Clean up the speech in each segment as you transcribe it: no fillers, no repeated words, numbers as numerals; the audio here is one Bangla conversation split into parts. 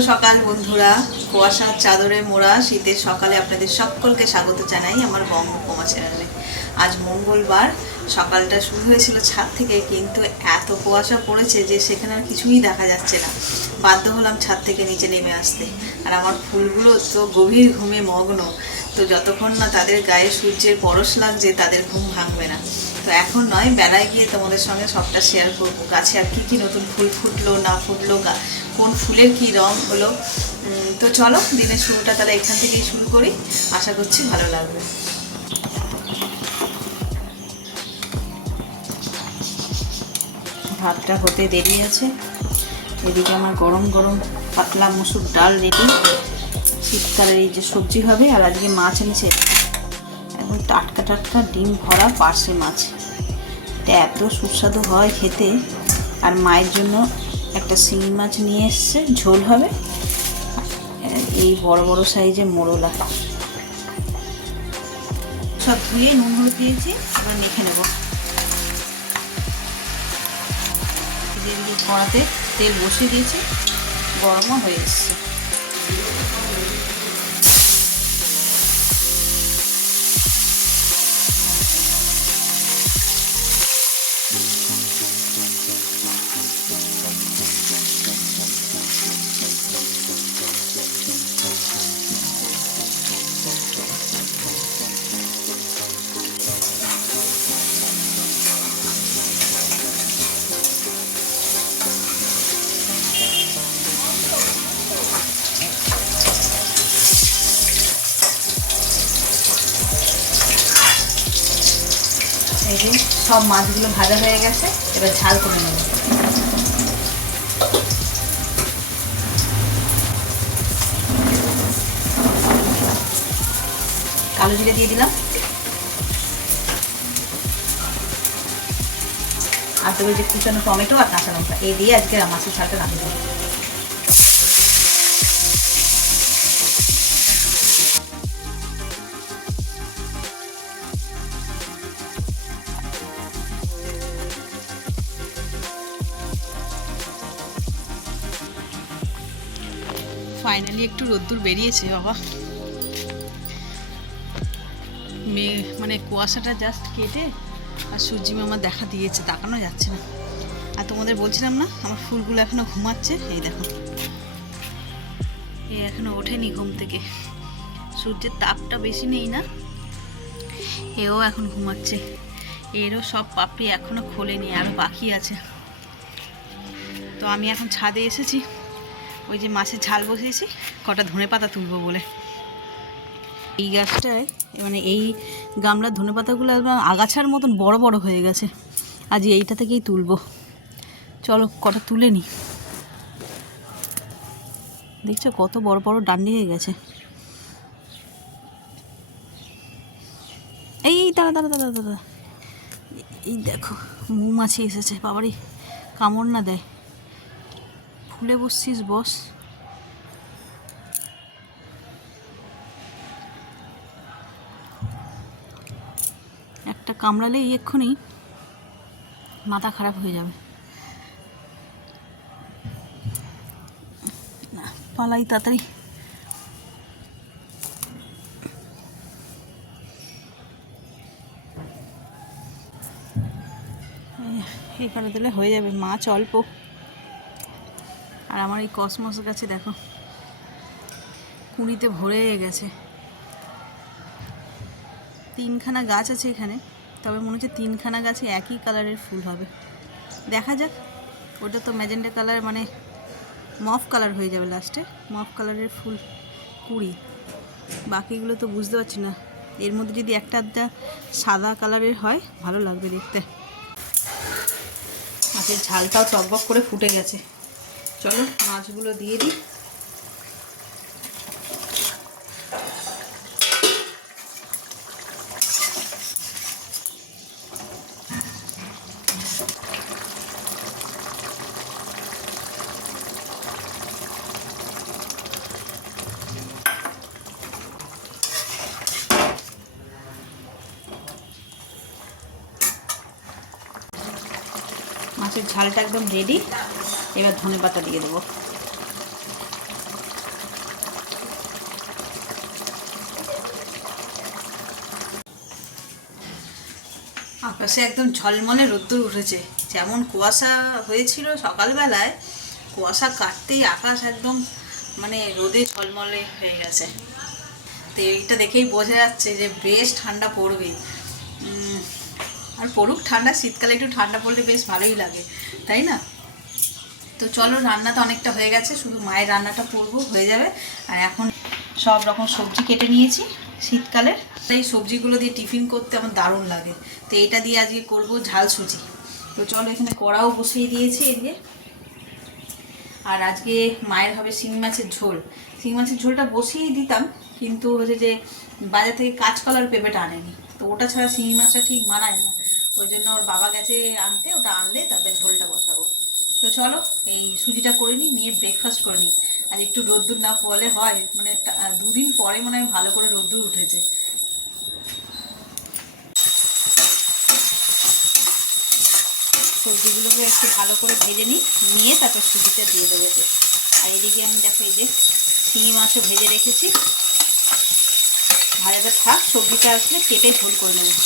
সকাল বন্ধুরা, কুয়াশার চাদরে মোড়া শীতের সকালে আপনাদের সকলকে স্বাগত জানাই আমার বঙ্গোপমা চ্যানেলে। আজ মঙ্গলবার, সকালটা শুরু হয়েছিল ছাদ থেকে, কিন্তু এত কুয়াশা পড়েছে যে সেখানে আর কিছুই দেখা যাচ্ছে না। বাধ্য হলাম ছাদ থেকে নিচে নেমে আসতে। আর আমার ফুলগুলো তো গভীর ঘুমে মগ্ন, তো যতক্ষণ না তাদের গায়ে সূর্যের পরশ লাগছে তাদের ঘুম ভাঙবে না। তো এখন নয়, বেলায় গিয়ে তোমাদের সঙ্গে সবটা শেয়ার করবো। গাছে আর কী কী নতুন ফুল ফুটলো না ফুটলো, কোন ফুলের কী রং হলো। তো চলো দিনের শুরুটা তাহলে এখান থেকেই শুরু করি, আশা করছি ভালো লাগবে। ভাতটা হতে দেরি আছে, এদিকে আমার গরম গরম পাতলা মসুর ডাল রেডি। শীতকালের এই যে সবজি হবে। আর আজকে মাছ এনেছে, একদম টাটকা টাটকা ডিম ভরা পার্শে মাছ। এটা এত সুস্বাদু হয় খেতে। আর মায়ের জন্য একটা শিঙি মাছ নিয়ে এসছে, ঝোল হবে। এই বড় বড় সাইজের মোরলা সব ধুয়ে নুন হলুদ দিয়েছি, এবার মেখে নেব। কড়াতে তেল বসিয়ে দিয়েছি, গরমও হয়ে এসছে। এই যে সব মাছগুলো ভাজা হয়ে গেছে, এবার ঝাল করে নেব। কালো জিরে দিয়ে দিলাম, আর তবে যে কুচানো টমেটো আর কাঁচা লঙ্কা, এই দিয়ে আজকে মাছের ঝালটা রান্না দেবো। ফাইনালি একটু রোদ্দুর বেরিয়েছে বাবা। মানে কুয়াশাটা জাস্ট কেটে আর সূর্যি মামা দেখা দিয়েছে, তাকানো যাচ্ছে না। আর তোমাদের বলছিলাম না, আমার ফুলগুলো এখনো ঘুমাচ্ছে। এই দেখো, এই এখনো ওঠেনি ঘুম থেকে। সূর্যের তাপটা বেশি নেই না, এও এখন ঘুমাচ্ছে। এরও সব পাপড়ি এখনো খোলেনি, আরও বাকি আছে। তো আমি এখন ছাদে এসেছি, ওই যে মাছের ঝাল বসিয়েছি, কটা ধনেপাতা তুলবো বলে। এই গাছটায় মানে এই গামলার ধনেপাতাগুলো একদম আগাছার মতন বড় বড় হয়ে গেছে। আজ এইটা থেকেই তুলবো, চলো কটা তুলে নিই। দেখছো কত বড় বড় ডান্ডি হয়ে গেছে। এই দাঁড়া দাঁড়া দাঁড়া দাঁড়া, এই দেখো মৌমাছি এসেছে, বাবারই কামড় না দেয়। ফুলে বসছিস বস। একটা কামড়ালেই এক্ষুনি মাথা খারাপ হয়ে যাবে। না পালাই তাড়াতাড়ি। এখানে দিলে হয়ে যাবে, মাছ অল্প। আর আমার এই কসমস গাছে দেখো কুঁড়িতে ভরে গেছে। 3খানা গাছ আছে এখানে, তবে মনে হচ্ছে 3খানা গাছে একই কালারের ফুল হবে। দেখা যাক। ওটা তো ম্যাজেন্টা কালার, মানে মফ কালার হয়ে যাবে লাস্টে, মফ কালারের ফুল কুঁড়ি। বাকিগুলো তো বুঝতে পারছি না। এর মধ্যে যদি একটা আধটা সাদা কালারের হয় ভালো লাগবে দেখতে। মাছের ঝালটাও টকবক করে ফুটে গেছে, চলো মাছগুলো দিয়ে দিই। মাছের ঝালটা একদম রেডি। এবার ধনেপাতা দিয়ে দেবো। আকাশে একদম ঝলমলে রোদ্দুর উঠেছে। যেমন কুয়াশা হয়েছিল সকালবেলায়, কুয়াশা কাটতেই আকাশ একদম মানে রোদে ঝলমলে হয়ে গেছে। তো এইটা দেখেই বোঝা যাচ্ছে যে বেশ ঠান্ডা পড়বে। আর পড়ুক ঠান্ডা, শীতকালে একটু ঠান্ডা পড়লে বেশ ভালোই লাগে, তাই না? তো চলো, রান্না তো অনেকটা হয়ে গেছে, শুধু মায়ের রান্নাটা করবো, হয়ে যাবে। আর এখন সব রকম সবজি কেটে নিয়েছি শীতকালের। এই সবজিগুলো দিয়ে টিফিন করতে আমার দারুণ লাগে। তো এটা দিয়ে আজকে করব ঝাল সুজি। তো চলো, এখানে কড়াও বসিয়ে দিয়েছি এদিকে। আর আজকে মায়ের হবে শিঙি মাছের ঝোল। শিঙি মাছের ঝোলটা বসিয়েই দিতাম, কিন্তু হচ্ছে যে বাজার থেকে কাঁচকলার পেঁপেটা আনেনি, তো ওটা ছাড়া শিঙি মাছটা ঠিক মানায় না। ওই জন্য ওর বাবা গেছে আনতে, ওটা আনলে তারপরে ঝোলটা বসাবো। তো চলো, এই সুজিটা করে নিই, নিয়ে ব্রেকফাস্ট করে নিই। আজ একটু রোদ্দুর না পড়লে হয়, মানে 2 দিন পরে মনে হয় ভালো করে রোদ্দুর উঠেছে। সবজিগুলোকে একটু ভালো করে ভেজে নিই, নিয়ে তারপর সুজিটা দিয়ে দেবো। আর এদিকে আমি দেখো এই যে শিঙি মাছও ভেজে রেখেছি, ভাজাটা থাক, সবজিটা আসলে কেটে ঝোল করে নেব।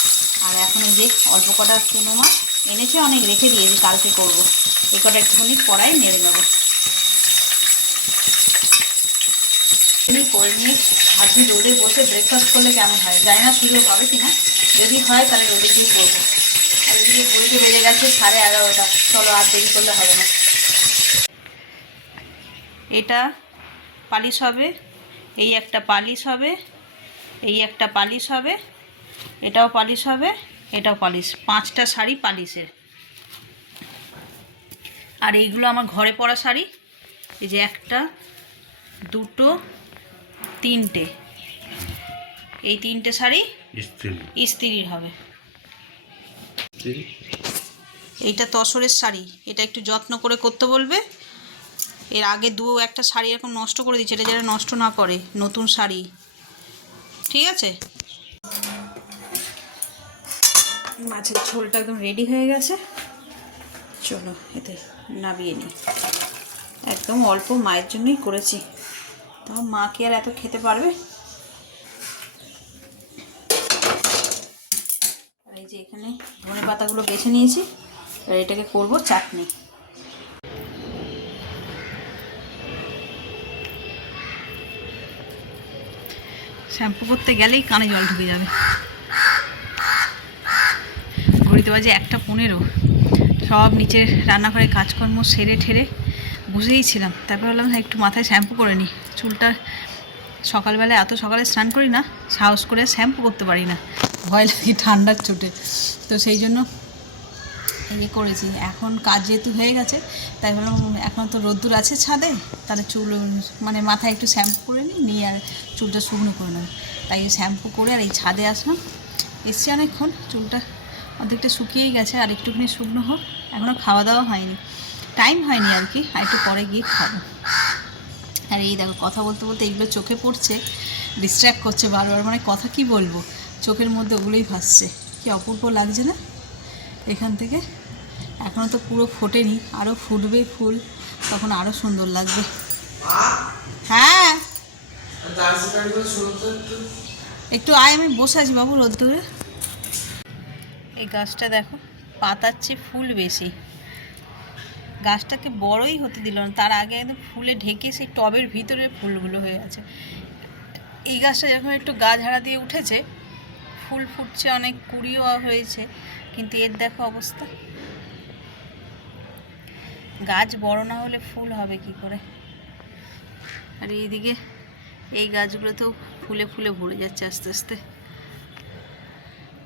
আর এখন এই যে অল্প কটা চুনো মাছ এনেছে, অনেক রেখে দিয়েছি, কালকে করবো। এই কটা একটুখানি কড়াই নেড়ে নেবো করে নিয়ে। আজকে রোদে বসে ব্রেকফাস্ট করলে কেমন হয় জানি না, সুযোগ হবে কিনা। যদি হয় তাহলে রোদে গিয়ে করবো। আর এদিকে ঘড়িতে বেজে গেছে 11:30। চলো, আর দেরি করলে হবে না। এটা পালিশ হবে, এই একটা পালিশ হবে, এই একটা পালিশ হবে, এটাও পালিশ হবে, এটাও পালিশ। 5টা শাড়ি পালিশের। আর এইগুলো আমার ঘরে পরা শাড়ি। এই যে 1, 2, 3টে, এই 3টে শাড়ি ইস্ত্রির হবে। এইটা তসরের শাড়ি, এটা একটু যত্ন করে করতে বলবে। এর আগে 1টা শাড়ি এরকম নষ্ট করে দিচ্ছে, এটা যেন নষ্ট না করে, নতুন শাড়ি। ঠিক আছে, মাছের ঝোলটা একদম রেডি হয়ে গেছে। চলো, এতে নামিয়ে নিই। একদম অল্প মায়ের জন্যই করেছি, তাও মা কি আর এত খেতে পারবে। এই যে এখানে ধনে পাতাগুলো বেছে নিয়েছি, আর এটাকে করব চাটনি। শ্যাম্পু করতে গেলেই কানে জল ঢুকে যাবে। ঘড়িতে বাজে 1:15। সব নিচের রান্নাঘরে কাজকর্ম সেরে ঠেরে বসেই ছিলাম। তারপর বললাম হ্যাঁ একটু মাথায় শ্যাম্পু করে নিই। চুলটা সকালবেলায় এত সকালে স্নান করি না, সাহস করে শ্যাম্পু করতে পারি না, ভয় লাগে ঠান্ডার চোটে। তো সেই জন্য এই করেছি। এখন কাজ যেহেতু হয়ে গেছে, তাই ভাবলাম এখন তো রোদ্দুর আছে ছাদে, তাহলে চুল মানে মাথায় একটু শ্যাম্পু করে নিই আর চুলটা শুকনো করে নেব। তাই শ্যাম্পু করে আর এই ছাদে আসলাম। এসছি অনেকক্ষণ, চুলটা অর্ধেকটা শুকিয়েই গেছে, আর একটুখানি শুকনো হোক। এখনও খাওয়া দাওয়া হয়নি, টাইম হয়নি আর কি, আর একটু পরে গিয়ে খাবো। আর এই দেখো কথা বলতে বলতে এইগুলো চোখে পড়ছে, ডিস্ট্র্যাক্ট করছে বারবার, মানে কথা কি বলবো, চোখের মধ্যে ওগুলোই ভাসছে। কি অপূর্ব লাগছে না এখান থেকে। এখনও তো পুরো ফোটেনি, আরও ফুটবে ফুল, তখন আরও সুন্দর লাগবে। হ্যাঁ একটু আয়, আমি বসে আছি বাবু রোদ্দুরে। এই গাছটা দেখো, পাতার চেয়ে ফুল বেশি। গাছটাকে বড়ই হতে দিল না, তার আগে একদম ফুলে ঢেকে সেই টবের ভিতরে ফুলগুলো হয়ে আছে। এই গাছটা যখন একটু গা ঝাড়া দিয়ে উঠেছে, ফুল ফুটছে, অনেক কুড়িও হয়েছে, কিন্তু এর দেখো অবস্থা। গাছ বড় না হলে ফুল হবে কি করে। আর এইদিকে এই গাছগুলোতেও ফুলে ফুলে ভরে যাচ্ছে আস্তে আস্তে।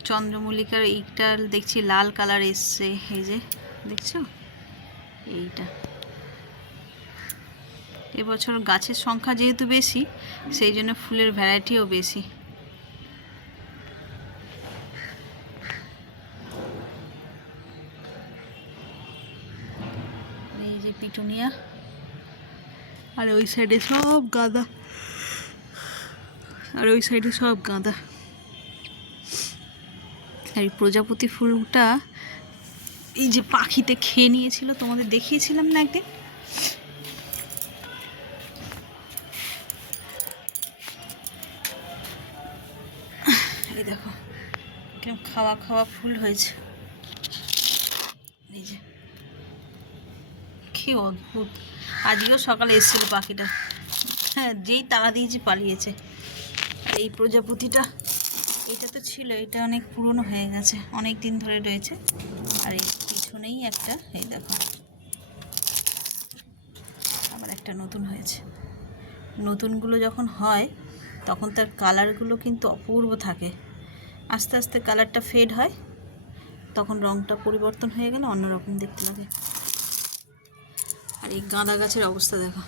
চন্দ্রমল্লিকার এইটা দেখছি লাল কালার এসছে, এই যে দেখছো এইটা। এবছর গাছের সংখ্যা যেহেতু বেশি, সেই জন্য ফুলের ভ্যারাইটিও বেশি। এই যে পিটুনিয়া, আর ওই সাইডে সব গাঁদা, আর ওই সাইডে সব গাঁদা। আর এই প্রজাপতি ফুলটা এই যে পাখিতে খেয়ে নিয়েছিল, তোমাদের দেখিয়েছিলাম না একদিন। এই দেখো কিরকম খাওয়া খাওয়া ফুল হয়েছে। কি অদ্ভুত, আজকেও সকালে এসেছিল পাখিটা, হ্যাঁ যেই তাড়া দিয়েছি পালিয়েছে। এই প্রজাপতিটা, এটা তো ছিল, এটা অনেক পুরনো হয়ে গেছে, অনেক দিন ধরে রয়েছে। আর এই পিছনেই একটা, এই দেখো আবার একটা নতুন হয়েছে। নতুনগুলো যখন হয় তখন তার কালারগুলো কিন্তু অপূর্ব থাকে, আস্তে আস্তে কালারটা ফেড হয়, তখন রঙটা পরিবর্তন হয়ে গেলে অন্যরকম দেখতে লাগে। আর এই গাঁদা গাছের অবস্থা দেখো,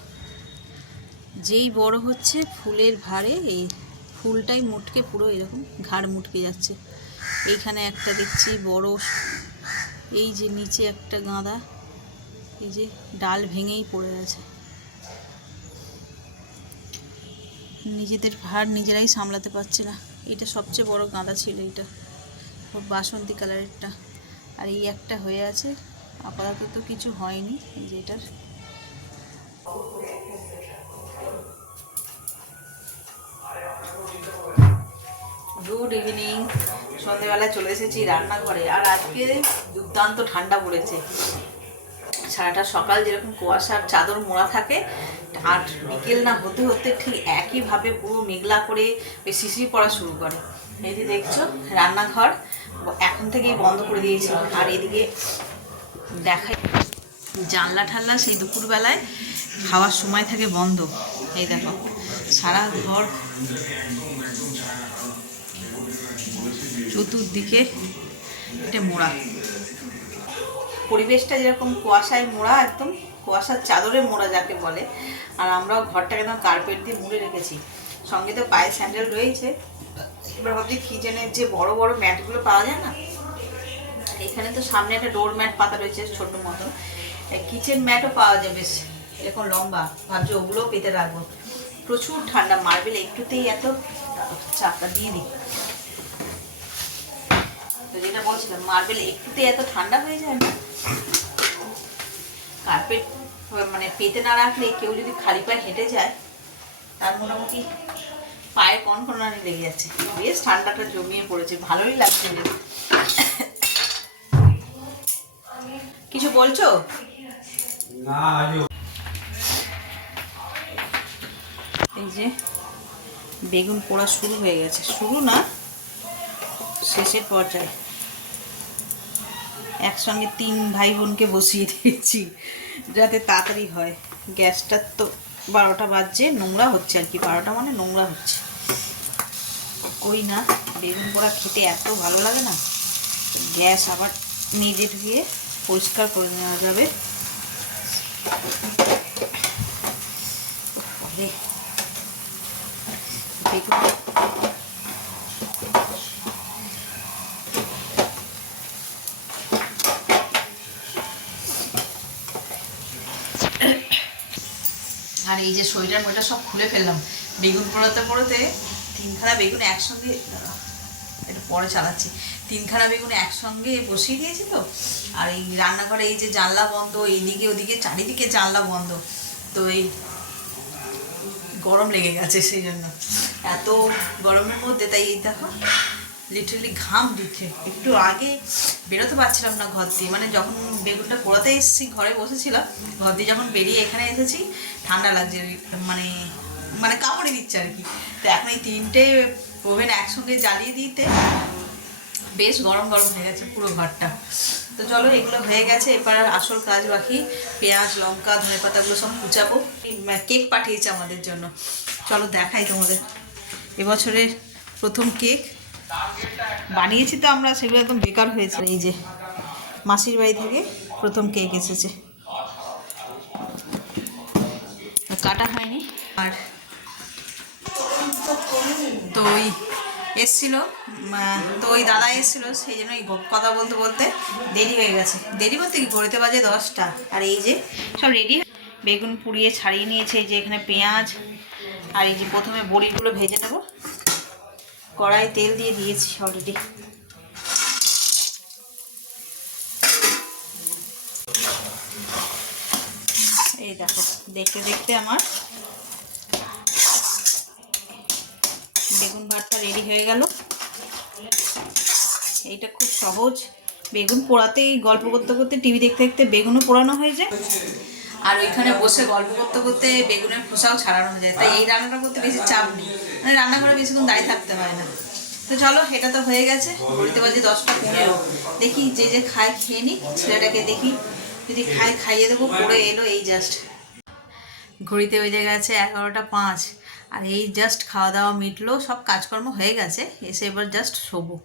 যেই বড় হচ্ছে ফুলের ভারে এই ফুলটাই মুটকে পুরো এরকম ঘাড় মুটকে যাচ্ছে। এইখানে একটা দেখছি বড়, এই যে নিচে একটা গাঁদা, এই যে ডাল ভেঙেই পড়ে আছে। নিজেদের ভার নিজেরাই সামলাতে পারছে না। এটা সবচেয়ে বড় গাঁদা ছিল, এটা ওর বাসন্তী কালারেরটা। আর এই একটা হয়ে আছে, আপাতত তো কিছু হয়নি। এই যে এটার গুড ইভিনিং, সন্ধ্যেবেলায় চলে এসেছি রান্নাঘরে। আর আজকে দুর্দান্ত ঠান্ডা পড়েছে, সারাটা সকাল যেরকম কুয়াশার চাদর মোড়া থাকে, আর বিকেল না হতে হতে ঠিক একইভাবে পুরো মেঘলা করে শিশির পড়া শুরু করে। এই যে দেখছো রান্নাঘর এখন থেকেই বন্ধ করে দিয়েছি। আর এদিকে দেখাই জানলা ঠাল্লা সেই দুপুরবেলায় খাওয়ার সময় থাকে বন্ধ। এই দেখো সারা ঘর চতুর্দিকে এটা মোড়া, পরিবেশটা যেরকম কুয়াশায় মোড়া, একদম কুয়াশার চাদরে মোড়া যাকে বলে। আর আমরাও ঘরটাকে একদম কার্পেট দিয়ে মুড়ে রেখেছি, সঙ্গে তো পায়ে স্যান্ডেল রয়েছে। এবার ভাবছি কিচেনের যে বড় বড় ম্যাটগুলো পাওয়া যায় না, এখানে তো সামনে একটা ডোর ম্যাট পাতা রয়েছে ছোট মতন, কিচেন ম্যাটও পাওয়া যায় বেশ এরকম লম্বা, ভাবছি ওগুলোও পেতে রাখবো। প্রচুর ঠান্ডা, মার্বেল একটুতেই এত চাপটা দিয়ে দিই। তো যেটা বলছিলাম, মার্বেল একটুতে এত ঠান্ডা হয়ে যায় না, কার্পেট মানে পেতে না রাখলে কেউ যদি খালি পায়ে হেঁটে যায় তার মোটামুটি পায়ে কনকনানি লেগে যাচ্ছে। বেশ ঠান্ডাটা জমিয়ে পড়েছে, ভালোই লাগছে। কিছু বলছো? এই যে বেগুন পোড়া শুরু হয়ে গেছে, শুরু না শেষের পর্যায়ে। একসঙ্গে 3 ভাই বোনকে বসিয়ে দিয়েছি যাতে তাড়াতাড়ি হয়। গ্যাসটার তো 12টা বাজছে, নোংরা হচ্ছে আর কি, 12টা মানে নোংরা হচ্ছে। করি না, বেগুন পোড়া খেতে এত ভালো লাগে না, গ্যাস আবার নিজে ধুয়ে পরিষ্কার করে নেওয়া যাবে। বেগুন আর এই যে সোয়েটার মোয়েটার সব খুলে ফেললাম বেগুন পোড়াতে পোড়াতে। 3খানা বেগুন একসঙ্গে, এটা পরে চালাচ্ছি, 3খানা বেগুন একসঙ্গে বসিয়ে দিয়েছি তো। আর এই রান্নাঘরে এই যে জানলা বন্ধ, এইদিকে ওদিকে চারিদিকে জানলা বন্ধ, তো এই গরম লেগে গেছে, সেই জন্য এত গরমের মধ্যে। তাই এই দেখো লিটারালি ঘাম দিচ্ছে। একটু আগে বেরোতে পারছিলাম না ঘর দিয়ে, মানে যখন বেগুনটা পোড়াতে এসেছি ঘরে বসেছিলাম, ঘর দিয়ে যখন বেরিয়ে এখানে এসেছি ঠান্ডা লাগছে, মানে মানে কামড়ে দিচ্ছে আর কি। তো এখন এই 3টে ওভেন একসঙ্গে জ্বালিয়ে দিতে বেশ গরম গরম হয়ে গেছে পুরো ঘরটা। তো চলো এগুলো হয়ে গেছে, এবার আসল কাজ বাকি, পেঁয়াজ লঙ্কা ধনে পাতাগুলো সব কুচাবো। কেক পাঠিয়েছে আমাদের জন্য, চলো দেখাই তোমাদের। এবছরের প্রথম কেক বানিয়েছি তো আমরা, সেগুলো একদম বেকার হয়েছে। এই যে মাসির বাড়ি থেকে প্রথম কেক এসেছে, কাটা হয়নি। আর তো ওই এসছিলো, তো ওই দাদা এসেছিলো, সেই জন্য এই কথা বলতে বলতে দেরি হয়ে গেছে। দেরি বলতে কি, ঘড়িতে বাজে 10টা। আর এই যে সব রেডি, বেগুন পুড়িয়ে ছাড়িয়ে নিয়েছে। এই যে এখানে পেঁয়াজ, আর এই যে প্রথমে বড়িগুলো ভেজে নেব। কড়াই তেল দিয়ে দিয়েছি অলরেডি। এই দেখো দেখতে দেখতে আমার বেগুন ভাতটা রেডি হয়ে গেল। এইটা খুব সহজ, বেগুন পোড়াতেই গল্প করতে করতে টিভি দেখতে দেখতে বেগুনও পোড়ানো হয়ে যায়। আর ওইখানে বসে গল্প করতে করতে বেগুনের খোসাও ছাড়ানো হয়ে যায়, তাই এই রান্নাটা করতে বেশি চাপ নেই, মানে রান্নাঘরে বেশিক্ষণ দাঁড়িয়ে থাকতে হয় না। তো চলো, এটা তো হয়ে গেছে, ঘড়িতে বাজে 10টা 15। দেখি যে খায় খেয়ে নিক, ছেলেটাকে দেখি যদি খাইয়ে দেবো, পড়ে এলো এই জাস্ট। ঘড়িতে বেজে গেছে 11টা 5, আর এই জাস্ট খাওয়া দাওয়া মিটলো, সব কাজকর্ম হয়ে গেছে, এসে এবার জাস্ট শোবো।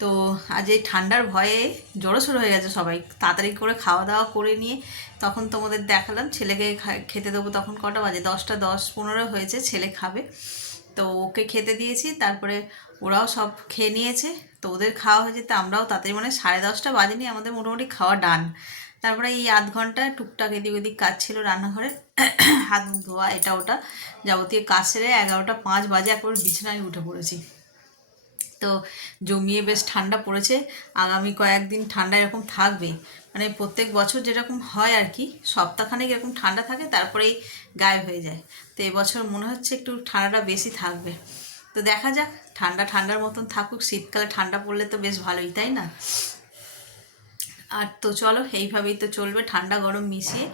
তো আজ এই ঠান্ডার ভয়ে জড়োসড়ো হয়ে গেছে সবাই, তাড়াতাড়ি করে খাওয়া দাওয়া করে নিয়ে তখন তোমাদের দেখালাম ছেলেকে খেতে দেবো। তখন কটা বাজে? 10টা 10-15 হয়েছে, ছেলে খাবে। তো ওকে খেতে দিয়েছি, তারপরে ওরাও সব খেয়ে নিয়েছে। তো ওদের খাওয়া হয়ে যেতে আমরাও তাড়াতাড়ি, মানে 10:30 বাজেনি, আমাদের মোটামুটি খাওয়া ডান। তারপরে এই আধ ঘন্টা টুকটাক এদিক ওদিক কাজ ছিল রান্নাঘরে, হাত মুখ ধোয়া এটা ওটা যাবতীয় কাজ সেরে 11টা 5 বাজে একবার বিছানায় উঠে পড়েছি। তো জমিয়ে বেশ ঠান্ডা পড়েছে, আগামী কয়েকদিন ঠান্ডা এরকম থাকবে, মানে প্রত্যেক বছর যেরকম হয় আর কি, সপ্তাহখানেক এরকম ঠান্ডা থাকে, তারপরেই গায়েব হয়ে যায়। তো এবছর মনে হচ্ছে একটু ঠান্ডাটা বেশি থাকবে। তো দেখা যাক, ঠান্ডার মতন থাকুক, শীতকালে ঠান্ডা পড়লে তো বেশ ভালোই, তাই না? আর তো চলো, এইভাবেই তো চলবে, ঠান্ডা গরম মিশিয়ে।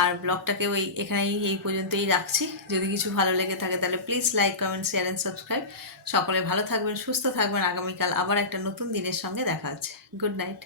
আর ব্লগটাকে এখানেই এই পর্যন্তই রাখছি। যদি কিছু ভালো লেগে থাকে তাহলে please like, comment, share and subscribe. সকলে ভালো থাকবেন, সুস্থ থাকবেন। আগামীকাল আবার একটা নতুন দিনের সঙ্গে দেখা হচ্ছে। Good night.